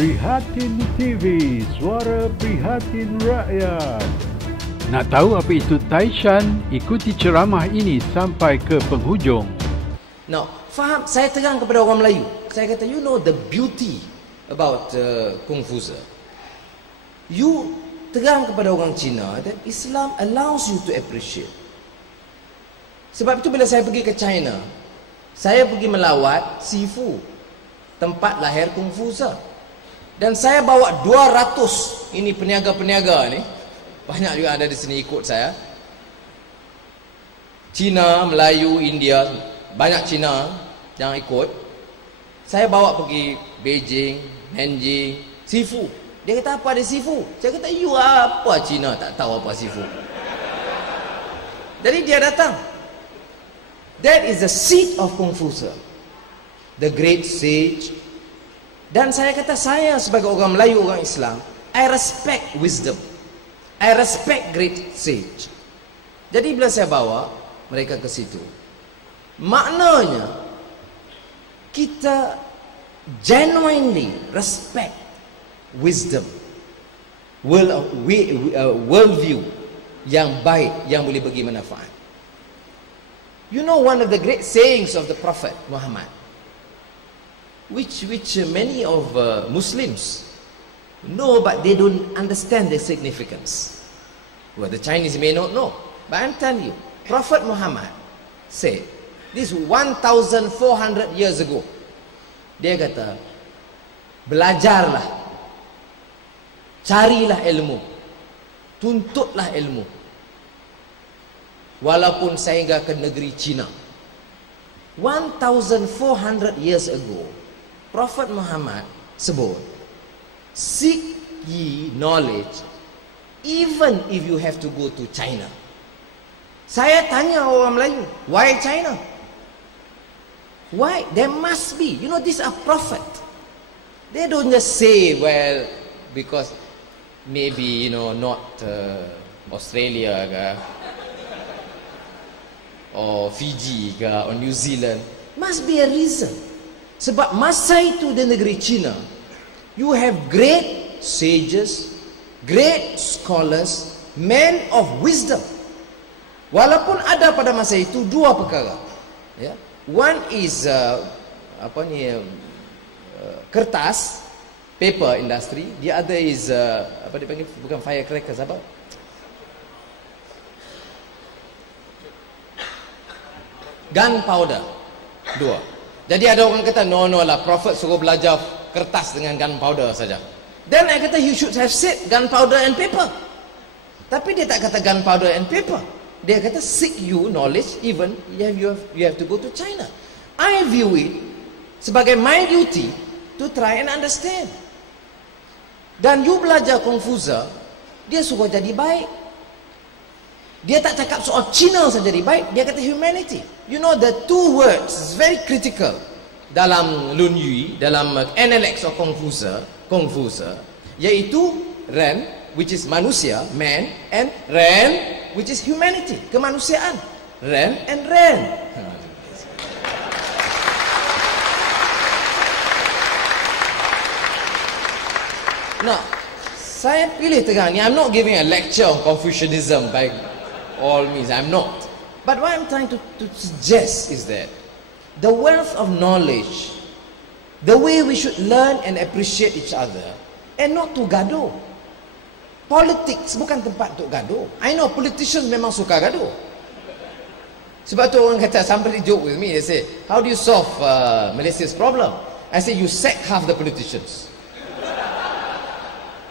Prihatin TV, suara prihatin rakyat. Nak tahu apa itu Taishan? Ikuti ceramah ini sampai ke penghujung. Now, faham? Saya terang kepada orang Melayu. Saya kata, you know the beauty about Confucius. You terang kepada orang Cina that Islam allows you to appreciate. Sebab itu bila saya pergi ke China, saya pergi melawat Sifu, tempat lahir Confucius. Dan saya bawa 200 ini peniaga-peniaga ni. Banyak juga ada di sini ikut saya. Cina, Melayu, India, banyak Cina yang ikut. Saya bawa pergi Beijing, Nanjing, Sifu. Dia kata, apa ada Sifu? Saya kata, you apa Cina tak tahu apa Sifu? Jadi dia datang. That is the seat of Confucius, the great sage. Dan saya kata, saya sebagai orang Melayu, orang Islam, I respect wisdom, I respect great sage. Jadi bila saya bawa mereka ke situ, maknanya kita genuinely respect wisdom, worldview yang baik, yang boleh bagi manfaat. You know one of the great sayings of the Prophet Muhammad, which many of Muslims know, but they don't understand the significance. Well, the Chinese may not know, but I'm telling you, Prophet Muhammad said this 1,400 years ago. Dia kata, belajarlah, carilah ilmu, tuntutlah ilmu, walaupun sehingga ke negeri Cina. 1,400 years ago, Prophet Muhammad sebut, seek ye knowledge even if you have to go to China. Saya tanya orang Melayu, why China? Why? There must be. You know, these are prophet. They don't just say, well, because maybe, you know, not Australia ke, or Fiji ke, or New Zealand. Must be a reason. Sebab masa itu di negeri China, you have great sages, great scholars, men of wisdom. Walaupun ada pada masa itu dua perkara, ya. One is kertas, paper industry. The other is apa dipanggil, bukan firecrackers, apa? Gunpowder. Dua. Jadi ada orang kata, no lah, Prophet suruh belajar kertas dengan gunpowder saja. Then I kata, you should have said gunpowder and paper. Tapi dia tak kata gunpowder and paper. Dia kata, seek you knowledge even you have to go to China. I view it sebagai my duty to try and understand. Dan you belajar Confucius, dia suruh jadi baik. Dia tak cakap soal Cina saja jadi baik, dia kata humanity. You know, the two words is very critical dalam Lun Yu, dalam Analects of Confucius, iaitu Ren, which is manusia, man, and Ren, which is humanity, kemanusiaan. Ren and Ren. Nah, saya pilih terang ni, I'm not giving a lecture on Confucianism by all means, I'm not. But what I'm trying to suggest is that the wealth of knowledge, the way we should learn and appreciate each other, and not to gaduh. Politics bukan tempat untuk gaduh. I know politicians memang suka gaduh. Sebab tu orang kata, somebody joke with me, they say, how do you solve Malaysia's problem? I say, you sack half the politicians.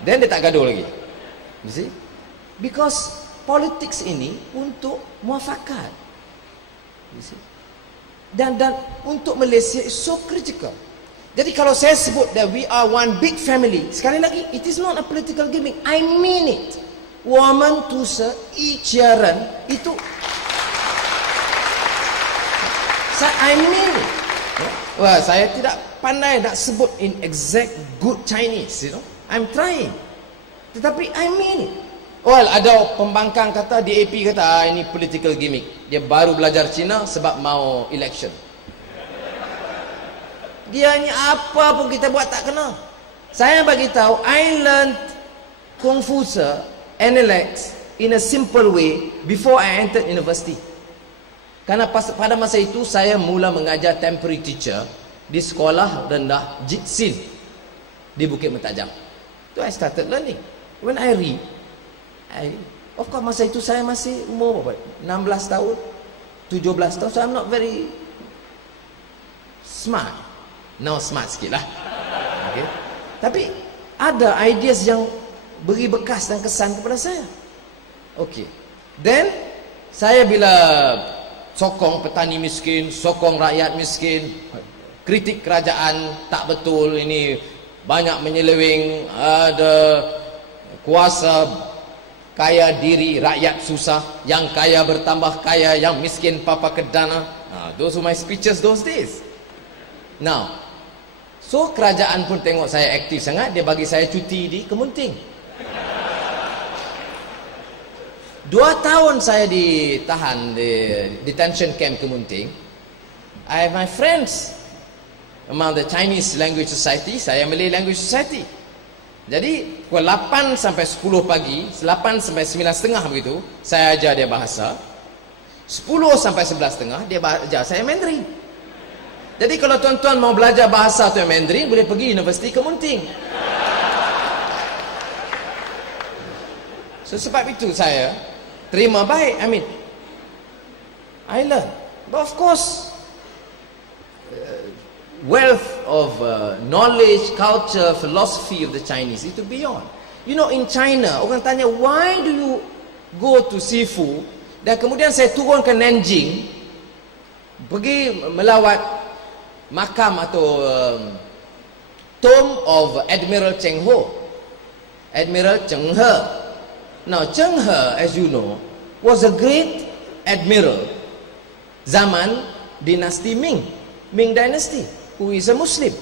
Then dia tak gaduh lagi. You see? Because politics ini untuk muafakat. You see? Dan untuk Malaysia is so critical. Jadi kalau saya sebut that we are one big family, sekali lagi, it is not a political gimmick. I mean it. 我们都是一家人. Itu I mean it. Wah, saya tidak pandai nak sebut in exact good Chinese, you know. I'm trying. Tetapi I mean it. Well, ada pembangkang kata, DAP kata, ini political gimmick. Dia baru belajar Cina sebab mau election. Dia ni apa pun kita buat tak kena. Saya bagi tahu, I learned Confucius, Analects in a simple way before I entered university. Karena pada masa itu saya mula mengajar temporary teacher di sekolah rendah Jitsin di Bukit Mentajam. So I started learning. When I read, of course masa itu saya masih umur berapa? 16 tahun, 17 tahun. So I'm not very smart. Now smart sikit lah. Okay. Tapi ada ideas yang beri bekas dan kesan kepada saya. Okay. Then saya bila sokong petani miskin, sokong rakyat miskin, kritik kerajaan tak betul, ini banyak menyeleweng, ada kuasa kaya diri, rakyat susah, yang kaya bertambah kaya, yang miskin papa kedana. Those were my speeches those days. Now, so kerajaan pun tengok saya aktif sangat, dia bagi saya cuti di Kemunting. 2 tahun saya ditahan di detention camp Kemunting. I have my friends among the Chinese Language Society, saya Malay Language Society. Jadi pukul 8 sampai 10 pagi, 8 sampai 9.30 begitu, saya ajar dia bahasa. 10 sampai 11.30 dia ajar saya Mandarin. Jadi kalau tuan-tuan mau belajar bahasa atau Mandarin, boleh pergi Universiti Kemunting. So sebab itu saya terima baik. I learn. But of course, wealth of knowledge, culture, philosophy of the Chinese, itu beyond. You know, in China, orang tanya, why do you go to Sifu? Dan kemudian saya turun ke Nanjing, pergi melawat makam atau tomb of Admiral Cheng Ho, Admiral Cheng He. Now, Cheng He, as you know, was a great admiral zaman dinasti Ming, Ming Dynasty, who is a Muslim.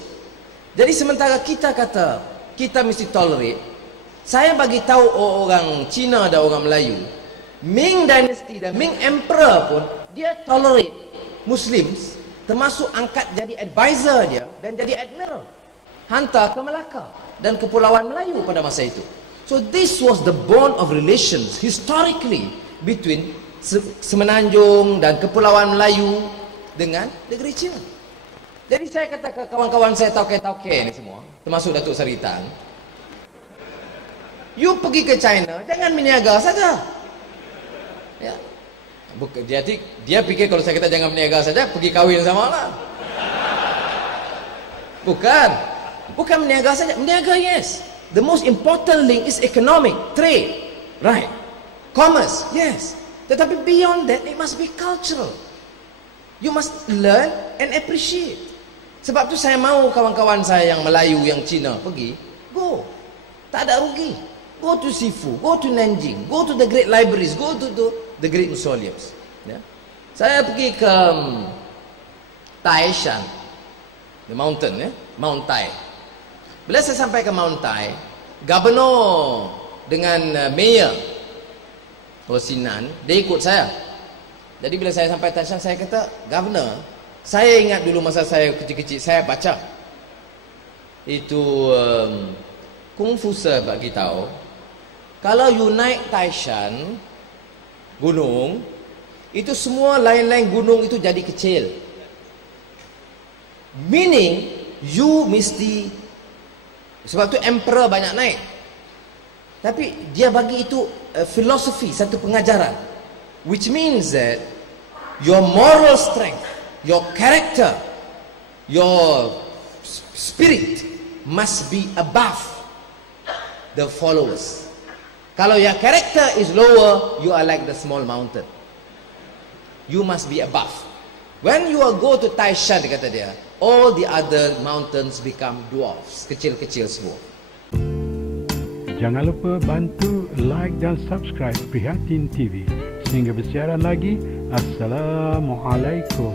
Jadi sementara kita kata kita mesti tolerate, saya bagi tahu orang Cina dan orang Melayu, Ming Dynasty dan Ming Emperor pun dia tolerate Muslims, termasuk angkat jadi advisor dia dan jadi admiral, hantar ke Melaka dan Kepulauan Melayu pada masa itu. So this was the bond of relations historically between Semenanjung dan Kepulauan Melayu dengan negeri China. Jadi saya kata ke kawan-kawan saya tauke-tauke ni semua, termasuk Datuk Saritan, you pergi ke China, jangan berniaga saja. Ya. Dia fikir kalau saya kata jangan berniaga saja, pergi kahwin sama lah. Bukan berniaga saja. Berniaga, yes. The most important link is economic, trade, right? Commerce, yes. Tetapi beyond that, it must be cultural. You must learn and appreciate. Sebab tu saya mau kawan-kawan saya yang Melayu, yang Cina pergi, go. Tak ada rugi. Go to Sifu, go to Nanjing, go to the great libraries, go to the great mausoleums. Ya. Saya pergi ke Taishan, the mountain, ya, Mount Tai. Bila saya sampai ke Mount Tai, Gubernur dengan Mayor Rosinan, dia ikut saya. Jadi bila saya sampai Taishan, saya kata, Governor, saya ingat dulu masa saya kecil-kecil, saya baca itu Confucius bagi tahu, kalau you naik Taishan gunung, itu semua lain-lain gunung itu jadi kecil. Meaning you mesti, sebab tu emperor banyak naik. Tapi dia bagi itu filosofi, satu pengajaran, which means that your moral strength, your character, your spirit must be above the followers. Kalau your character is lower, you are like the small mountain. You must be above. When you go to Taishan, kata dia, all the other mountains become dwarfs, kecil-kecil semua. Jangan lupa bantu like dan subscribe Prihatin TV. Sehingga bersiaran lagi. Assalamualaikum.